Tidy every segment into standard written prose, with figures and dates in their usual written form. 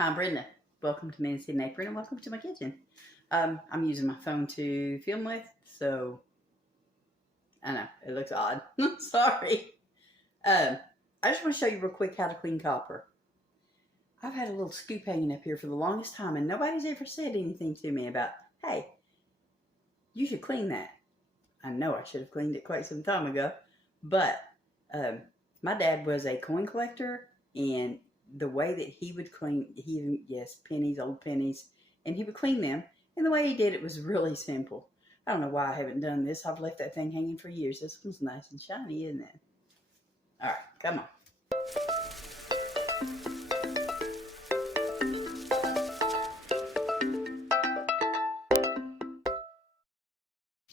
Hi, I'm Brenda. Welcome to Nancy and Apron, and welcome to my kitchen. I'm using my phone to film with, so I know it looks odd. Sorry. I just want to show you real quick how to clean copper. I've had a little scoop hanging up here for the longest time, and nobody's ever said anything to me about, hey, you should clean that. I know I should have cleaned it quite some time ago, but my dad was a coin collector, and the way that he would clean, pennies, old pennies, and he would clean them, and the way he did it was really simple. I don't know why I haven't done this. I've left that thing hanging for years. This one's nice and shiny, isn't it? All right, come on.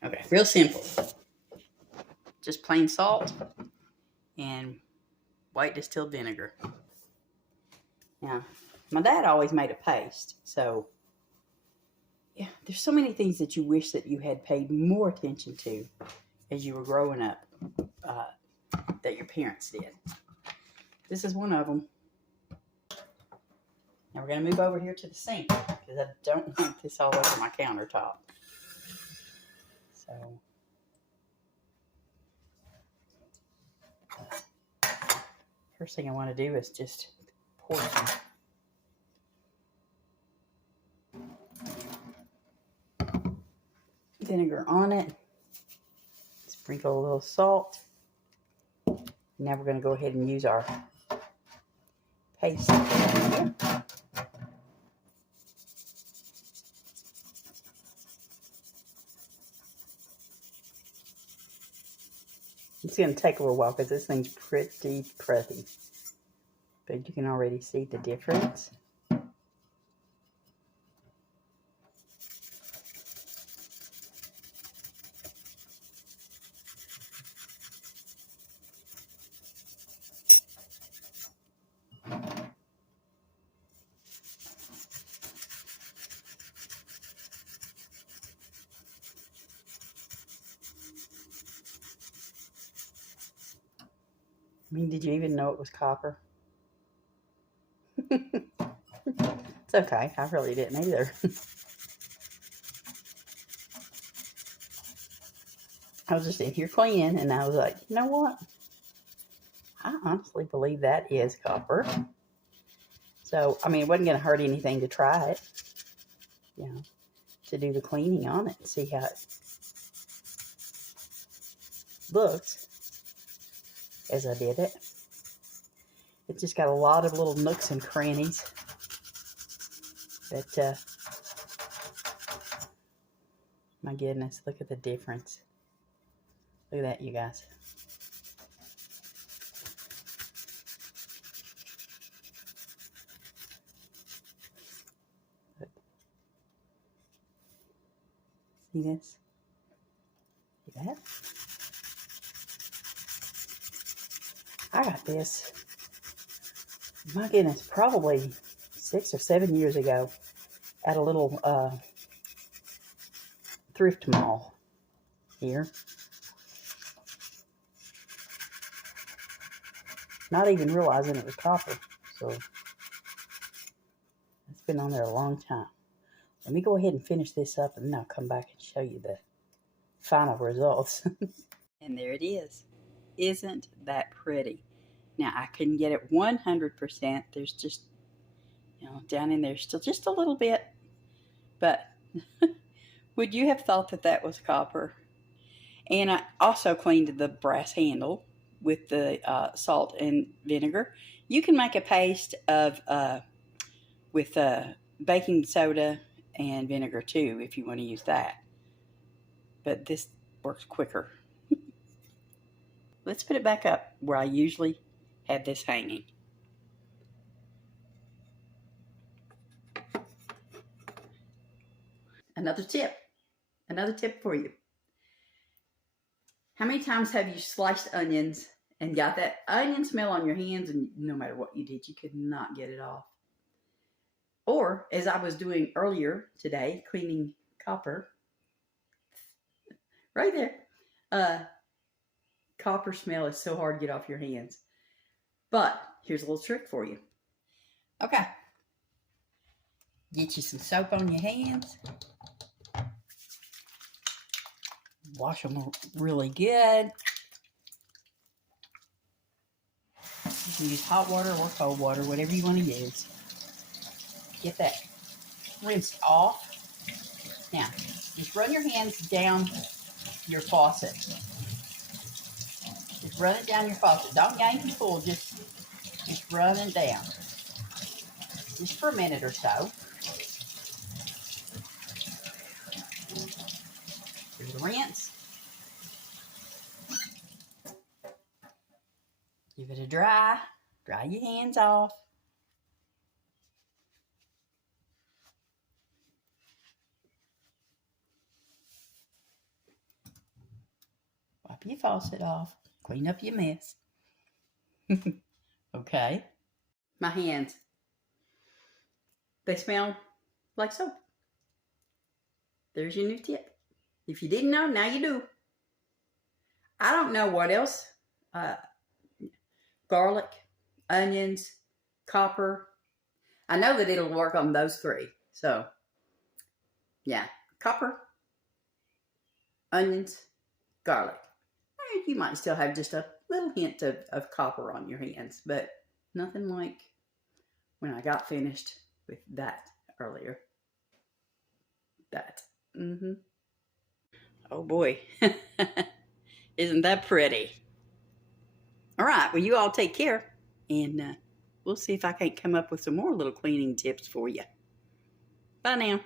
Okay, real simple. Just plain salt and white distilled vinegar. Now, my dad always made a paste, so yeah, there's so many things that you wish that you had paid more attention to as you were growing up that your parents did. This is one of them. Now we're going to move over here to the sink because I don't want this all over my countertop. So, first thing I want to do is just pour some vinegar on it. Sprinkle a little salt. Now we're going to go ahead and use our paste. It's going to take a little while because this thing's pretty. But you can already see the difference. I mean, did you even know it was copper? It's okay. I really didn't either. I was just in here cleaning, and I was like, you know what? I honestly believe that is copper. So, I mean, it wasn't going to hurt anything to try it, you know, to do the cleaning on it and see how it looks as I did it. It's just got a lot of little nooks and crannies. But, my goodness, look at the difference. Look at that, you guys. See this? See that? I got this, my goodness, probably 6 or 7 years ago at a little thrift mall here. Not even realizing it was copper. So it's been on there a long time. Let me go ahead and finish this up, and then I'll come back and show you the final results. And there it is. Isn't that pretty? Now, I couldn't get it 100%. There's just, you know, down in there still just a little bit. But would you have thought that that was copper? And I also cleaned the brass handle with the salt and vinegar. You can make a paste of with baking soda and vinegar too if you want to use that. But this works quicker. Let's put it back up where I usually have this hanging. Another tip for you. How many times have you sliced onions and got that onion smell on your hands, and no matter what you did, you could not get it off? Or, as I was doing earlier today, cleaning copper, right there, copper smell is so hard to get off your hands. But here's a little trick for you. Okay, Get you some soap on your hands. Wash them really good. You can use hot water or cold water, whatever you want to use. Get that rinsed off. Now, just run your hands down your faucet. Just run it down your faucet. Don't yank and pull, just run it down. Just for a minute or so. Give it a rinse. Give it a dry. Dry your hands off. Wipe your faucet off. Clean up your mess. Okay. My hands. They smell like soap. There's your new tip. If you didn't know, now you do. I don't know what else. Garlic, onions, copper. I know that it'll work on those three. So, yeah. Copper, onions, garlic. You might still have just a little hint of copper on your hands, but nothing like when I got finished with that earlier. That. Oh boy. Isn't that pretty? All right. Well, you all take care, and we'll see if I can't come up with some more little cleaning tips for you. Bye now.